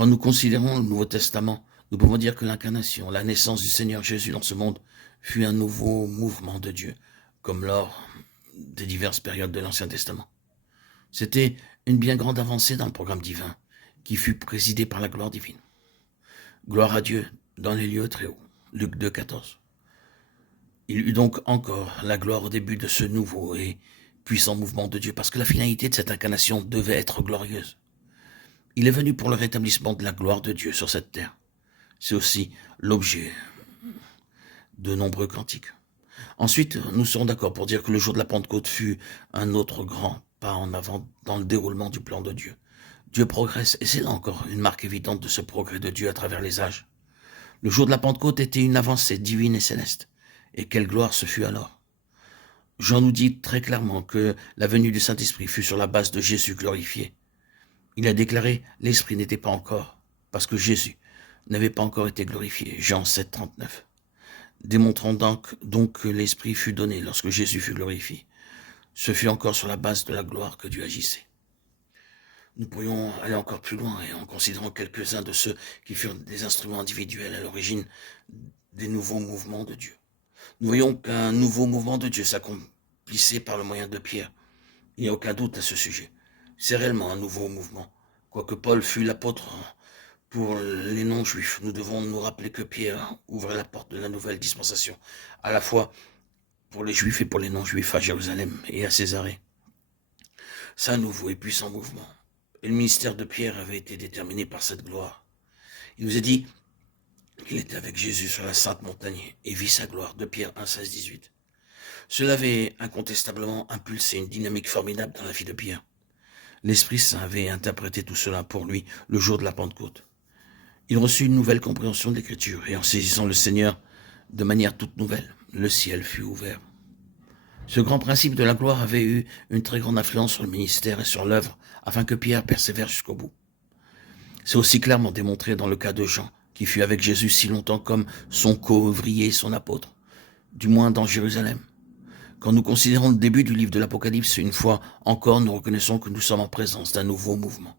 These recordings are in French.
Quand nous considérons le Nouveau Testament, nous pouvons dire que l'incarnation, la naissance du Seigneur Jésus dans ce monde, fut un nouveau mouvement de Dieu, comme lors des diverses périodes de l'Ancien Testament. C'était une bien grande avancée dans le programme divin, qui fut présidé par la gloire divine. Gloire à Dieu dans les lieux très hauts. Luc 2, 14. Il eut donc encore la gloire au début de ce nouveau et puissant mouvement de Dieu, parce que la finalité de cette incarnation devait être glorieuse. Il est venu pour le rétablissement de la gloire de Dieu sur cette terre. C'est aussi l'objet de nombreux cantiques. Ensuite, nous serons d'accord pour dire que le jour de la Pentecôte fut un autre grand pas en avant dans le déroulement du plan de Dieu. Dieu progresse, et c'est là encore une marque évidente de ce progrès de Dieu à travers les âges. Le jour de la Pentecôte était une avancée divine et céleste. Et quelle gloire ce fut alors! Jean nous dit très clairement que la venue du Saint-Esprit fut sur la base de Jésus glorifié. Il a déclaré « l'Esprit n'était pas encore », parce que Jésus n'avait pas encore été glorifié. Jean 7, 39. Démontrant donc que l'Esprit fut donné lorsque Jésus fut glorifié. Ce fut encore sur la base de la gloire que Dieu agissait. Nous pourrions aller encore plus loin et en considérant quelques-uns de ceux qui furent des instruments individuels à l'origine des nouveaux mouvements de Dieu. Nous voyons qu'un nouveau mouvement de Dieu s'accomplissait par le moyen de Pierre. Il n'y a aucun doute à ce sujet. C'est réellement un nouveau mouvement. Quoique Paul fût l'apôtre pour les non-juifs, nous devons nous rappeler que Pierre ouvrait la porte de la nouvelle dispensation, à la fois pour les juifs et pour les non-juifs à Jérusalem et à Césarée. C'est un nouveau et puissant mouvement. Et le ministère de Pierre avait été déterminé par cette gloire. Il nous est dit qu'il était avec Jésus sur la sainte montagne et vit sa gloire, de Pierre 1, 16, 18. Cela avait incontestablement impulsé une dynamique formidable dans la vie de Pierre. L'Esprit Saint avait interprété tout cela pour lui le jour de la Pentecôte. Il reçut une nouvelle compréhension de l'Écriture et en saisissant le Seigneur de manière toute nouvelle, le ciel fut ouvert. Ce grand principe de la gloire avait eu une très grande influence sur le ministère et sur l'œuvre afin que Pierre persévère jusqu'au bout. C'est aussi clairement démontré dans le cas de Jean, qui fut avec Jésus si longtemps comme son co-ouvrier et son apôtre, du moins dans Jérusalem. Quand nous considérons le début du livre de l'Apocalypse, une fois encore, nous reconnaissons que nous sommes en présence d'un nouveau mouvement.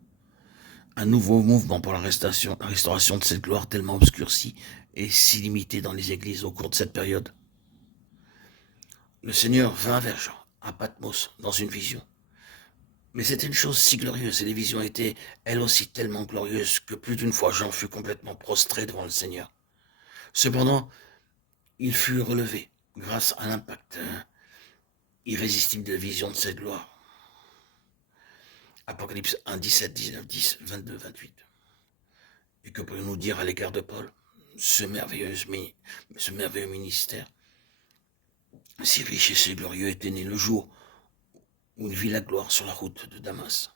Un nouveau mouvement pour la restauration de cette gloire tellement obscurcie et si limitée dans les églises au cours de cette période. Le Seigneur vint vers Jean, à Patmos, dans une vision. Mais c'était une chose si glorieuse et les visions étaient, elles aussi, tellement glorieuses que plus d'une fois Jean fut complètement prostré devant le Seigneur. Cependant, il fut relevé grâce à l'impact irrésistible de la vision de cette gloire. Apocalypse 1, 17, 19, 10, 22, 28. Et que pourrions-nous dire à l'égard de Paul, ce merveilleux ministère, si riche et si glorieux était né le jour où il vit la gloire sur la route de Damas.